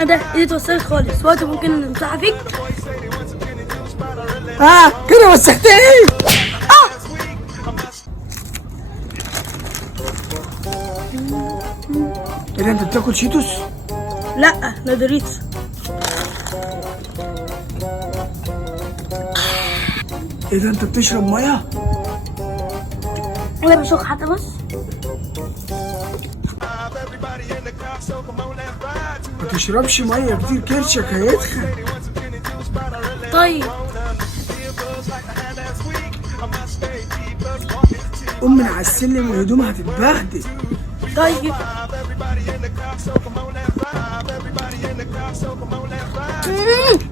ده ايدي توصلت خالص، وقت ممكن نمسحها فيك. كده وسختني. ايه ده، انت بتاكل شيتوس؟ لا ده دوريتوس. ايه ده، انت بتشرب ميه؟ انا بشوف حتى بص. ما تشربش ميه كتير، كرشك هيتخن. طيب قوم من على السلم، الهدوم هتتبهدل. طيب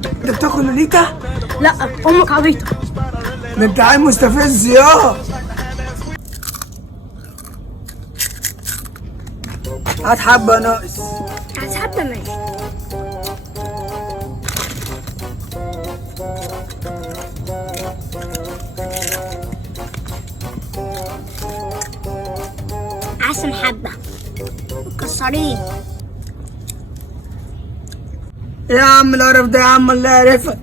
انت بتاكل لوليتا؟ لا امك عبيطه. ده انت عيل مستفز يا. هات حبه ناقص. هسحبها ماشي. عشان حبه مكسرين. ايه يا عم القرف ده يا عم، الله يعرفك.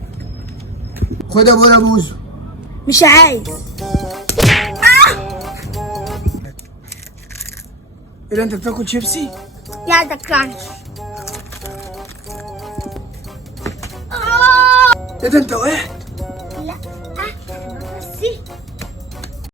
خد يا ابويا بوزو. مش عايز. ايه ده، انت بتاكل شيبسي؟ يا ده كرانش. ايه ده، انت وقعت؟